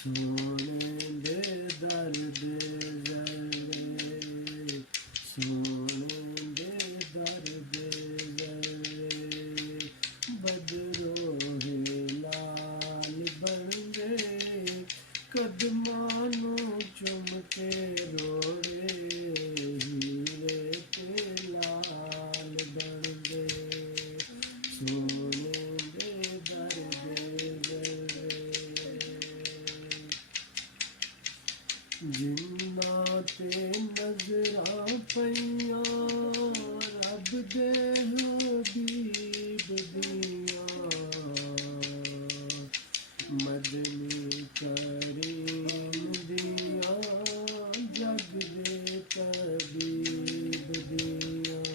सोने दे दर्द जरे, सोने दे दर्द जरे, बदरो लाल बन गए, कदमां नूं चुम के रोड़े, हीरे ते लाल बन गए, सोने दे दर्द जरे। जिन्ना ते नजरां पईयां रब दे हबीब दियां, मदनी करीम दियां, जग दे तबीब दियां,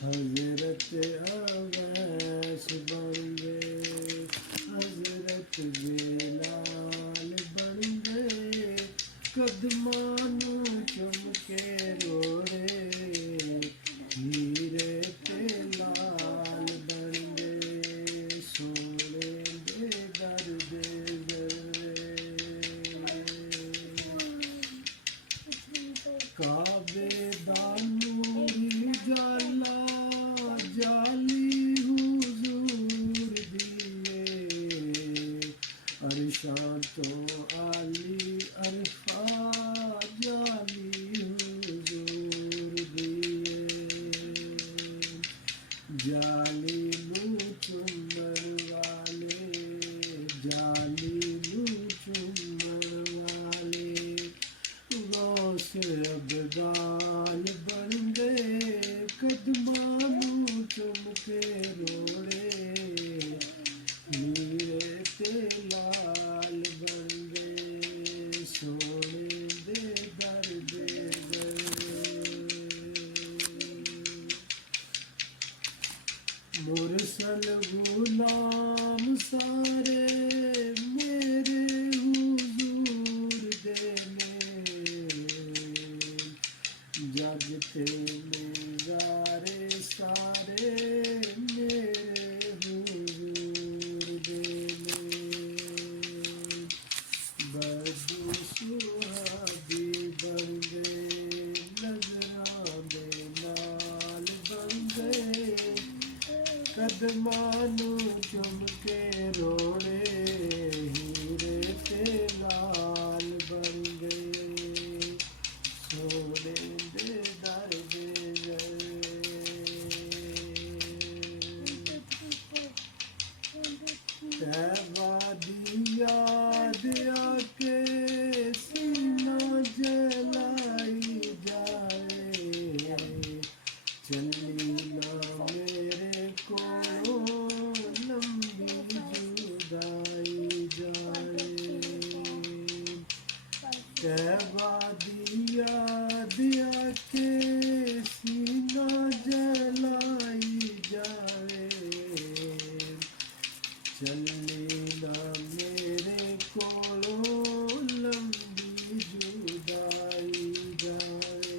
हजरत अवैस बन गए, हजरत बिलाल बन गए, कदमां नूं चुम के रोड़े, हीरे ते लाल बन गए, सोने दे दर्द जरे। काबे दा नूरी जाला, जाली हुजूर दिए, अरशां तो आली अरफा, जाली हुजूर दिए, जाली नूं चुम्मण वाले, जाली नूं चुम्मण वाले, गौस अबदाल बन गए, कदमां नूं चुम के रोड़े, हीरे ते लाल बन गए, सोने दे दर्द जरे। मुरसल गुलाम सारे मेरे हुजूर दे ने, जग ते नज़ारे सारे मेरे हुजूर दे ने, बदू सुहाबी बन गए, नजरां दे नाल बन गए, कदमां नूं चुम के रोड़े, हीरे ते लाल बन गए, सोने दे दर्द जरे। तैबा दी याद आके सीना जलाई जाए, चली ना मेरे कोलों लंबी जुदाई जाए, तैबा दी याद आके सीना जलाई जाए, चली ना मेरे कोलों लंबी जुदाई जाए,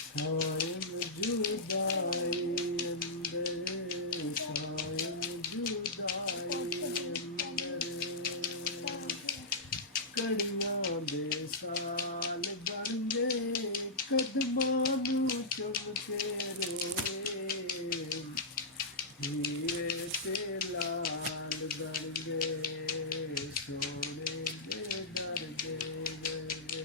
सायम जुदाई अंदर, सायम जुदाई अंदर, कड़ियां बेसाल बन गए, कदमां नूं चुम के रोए, हीरे ते लाल बन गए, सोने दे दर्द जरे।